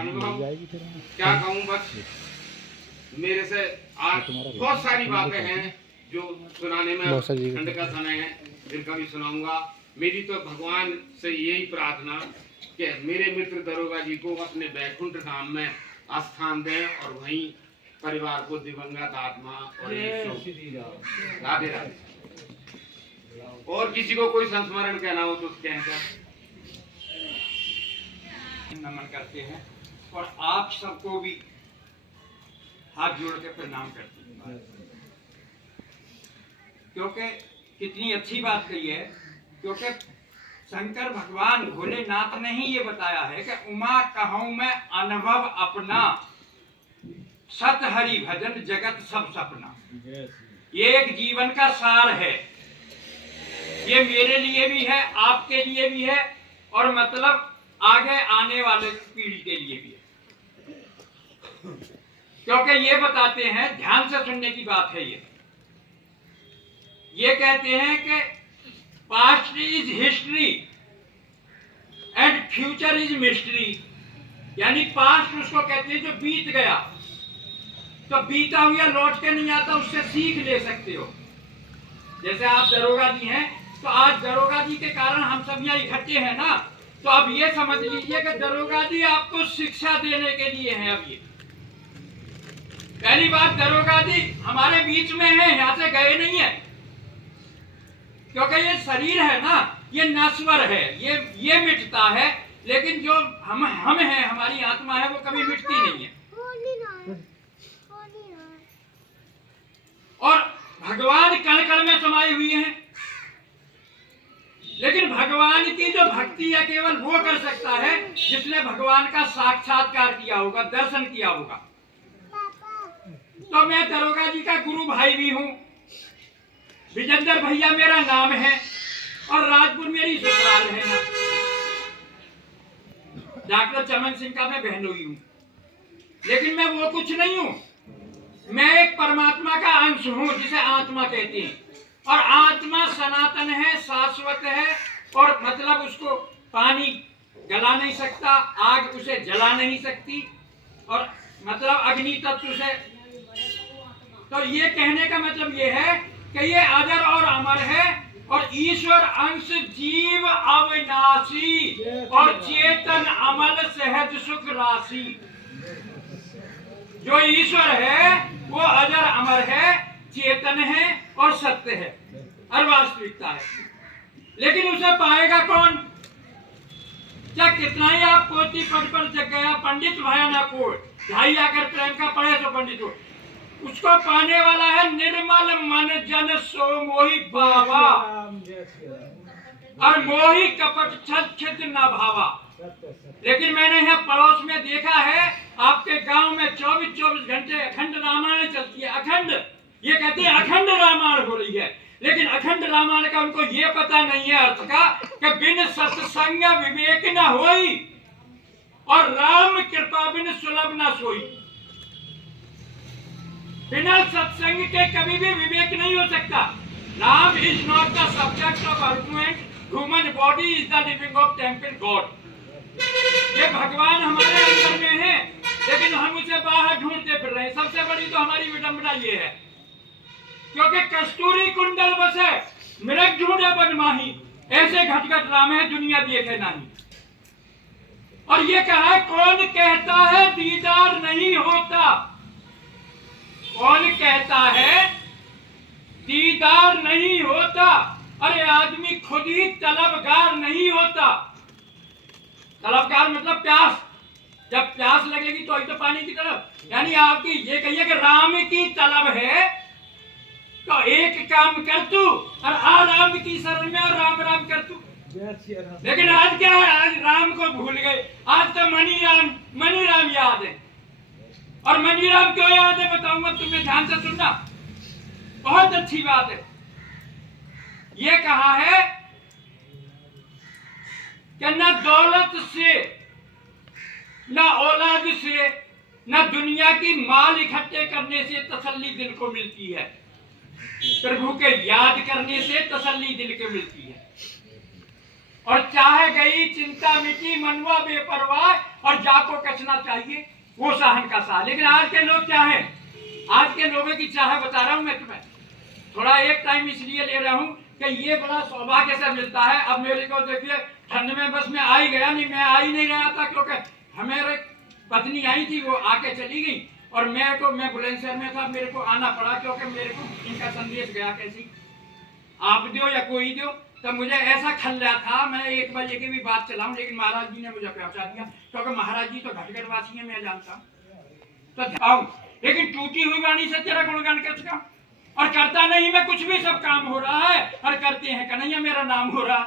अनुभव क्या कहूँ, बस मेरे से आज बहुत सारी बातें हैं जो सुनाने में ठंड का समय है, फिर कभी सुनाऊंगा। मेरी तो भगवान से यही प्रार्थना कि मेरे मित्र दरोगा जी को अपने बैकुंठ धाम में स्थान दें और वहीं परिवार को दिवंगत आत्मा और राधे राधे। और किसी को कोई संस्मरण कहना हो तो कहें सर। नमन करते हैं और आप सबको भी हाथ जोड़ के प्रणाम करते हैं, क्योंकि कितनी अच्छी बात कही है। क्योंकि शंकर भगवान भोलेनाथ ने ही ये बताया है कि उमा कहूं मैं अनुभव अपना, सत हरि भजन जगत सब सपना। ये एक जीवन का सार है, ये मेरे लिए भी है, आपके लिए भी है और मतलब आगे आने वाले पीढ़ी के लिए भी है। क्योंकि ये बताते हैं, ध्यान से सुनने की बात है। ये कहते हैं कि past is history and future is mystery. यानी पास्ट उसको कहते हैं जो बीत गया, तो बीता हुआ लौट के नहीं आता, उससे सीख ले सकते हो। जैसे आप दरोगा जी हैं, तो आज दरोगा जी के कारण हम सब यहाँ इकट्ठे हैं ना, तो अब ये समझ लीजिए कि दरोगा जी आपको शिक्षा देने के लिए हैं। अब ये पहली बात, दरोगा जी हमारे बीच में है, यहाँ से गए नहीं है। क्योंकि ये शरीर है ना, ये नश्वर है, ये मिटता है, लेकिन जो हम हैं, हमारी आत्मा है, वो कभी मिटती नहीं है। और भगवान कण कण में समाये हुए हैं, लेकिन भगवान की जो भक्ति है केवल वो कर सकता है जिसने भगवान का साक्षात्कार किया होगा, दर्शन किया होगा। तो मैं दरोगा जी का गुरु भाई भी हूँ, विजेंद्र भैया मेरा नाम है और राजपुर मेरी ससुराल है ना। डॉक्टर चमन सिंह का मैं बहनोई हूँ, लेकिन मैं वो कुछ नहीं हूँ। मैं एक परमात्मा का अंश हूँ जिसे आत्मा कहते हैं। और आत्मा सनातन है, शाश्वत है, और मतलब उसको पानी गला नहीं सकता, आग उसे जला नहीं सकती, और मतलब अग्नि तत्व से। तो ये कहने का मतलब ये है कि ये अजर और अमर है और ईश्वर अंश जीव अविनाशी और चेतन अमल सहज सुख राशि। जो ईश्वर है वो अजर अमर है, चेतन है और सत्य है और वास्तविकता है। लेकिन उसे पाएगा कौन? क्या कितना ही आप पोथी पर जग गया पंडित भाया ना कोई, ढाई आकर प्रेम का पढ़े तो पंडित हो। उसको पाने वाला है निर्मल मन जन सो मोहि भावा और मोहि कपट छल छिद्र न भावा। लेकिन मैंने यहाँ पड़ोस में देखा है, आपके गांव में 24 घंटे अखंड रामायण चलती है। अखंड, ये कहते हैं अखंड रामायण हो रही है, लेकिन अखंड रामायण का उनको ये पता नहीं है अर्थ का कि बिन सत्संग विवेक न होई और राम कृपा बिन सुलभ न सोई। बिना सत्संग के कभी भी विवेक नहीं हो सकता। Ram is not the subject of argument, human body is the living of temple God. ये भगवान हमारे अंदर में है, लेकिन हम उसे बाहर ढूंढते फिर रहे हैं। सबसे बड़ी तो हमारी विडंबना ये है, क्योंकि कस्तूरी कुंडल बसे मृग ढूंढे बनमाही, ऐसे घटघट राम है दुनिया देखे नहीं। और ये कहा है, कौन कहता है दीदार नहीं होता? कौन कहता है दीदार नहीं होता? अरे आदमी खुद ही तलबगार नहीं होता। तलबगार मतलब प्यास, जब प्यास लगेगी तो ही तो पानी की तरफ। यानी आपकी ये कहिए कि राम की तलब है तो एक काम कर तू और आ राम की शरण में और राम राम कर तू। लेकिन आज क्या है, आज राम को भूल गए। आज तो मनी राम याद है। और मनी राम क्यों याद है बताऊंगा तुम्हें, ध्यान से सुनना, बहुत अच्छी बात है। ये कहा है कि न दौलत से, न औलाद से, न दुनिया की माल इकट्ठे करने से तसल्ली दिल को मिलती है, प्रभु के याद करने से तसल्ली दिल को मिलती है। और चाहे गई चिंता मिटी मनवा बेपरवाह, और जा को कचना चाहिए, वो साहन का सा। लेकिन आज के लोग क्या है, आज के लोगों की चाह बता रहा हूं मैं तुम्हें। थोड़ा एक टाइम इसलिए ले रहा हूं कि ये बड़ा सौभाग्य से मिलता है। अब मेरे को देखिए ठंड में बस मैं आ ही गया, नहीं मैं आ ही नहीं रहा था, क्योंकि हमारे पत्नी आई थी, वो आके चली गई और मैं बुलंदशहर में था, मेरे को आना पड़ा, क्योंकि मेरे को इनका संदेश गया कैसी आप दो या कोई दो। तब मुझे ऐसा खल्ला था, मैं 1 बजे की भी बात चलाऊं, लेकिन महाराज जी ने मुझे पहुंचा दिया, क्योंकि महाराज जी तो घटकर वासी है, मैं जानता हूं। तो आओ, लेकिन टूटी हुई वाणी से तेरा गुणगान कैसे का, और करता नहीं मैं कुछ भी, सब काम हो रहा है, और करते हैं कन्हैया मेरा नाम हो रहा।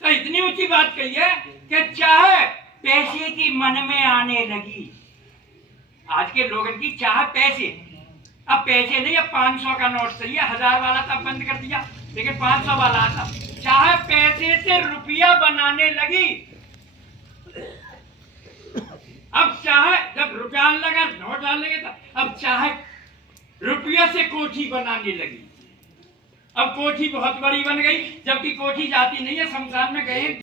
तो इतनी ऊंची बात कही है कि चाहे पैसे की मन में आने लगी। आज के लोगों की चाह पैसे, अब पैसे नहीं, अब 500 का नोट सही है, 1000 वाला तब बंद कर दिया, लेकिन 500 वाला आता। चाहे पैसे से रुपया बनाने लगी। अब चाहे जब रुपया लगा नोट डालने लगे, अब चाहे रुपया से कोठी बनाने लगी। अब कोठी बहुत बड़ी बन गई, जबकि कोठी जाती नहीं है, शमशान में गए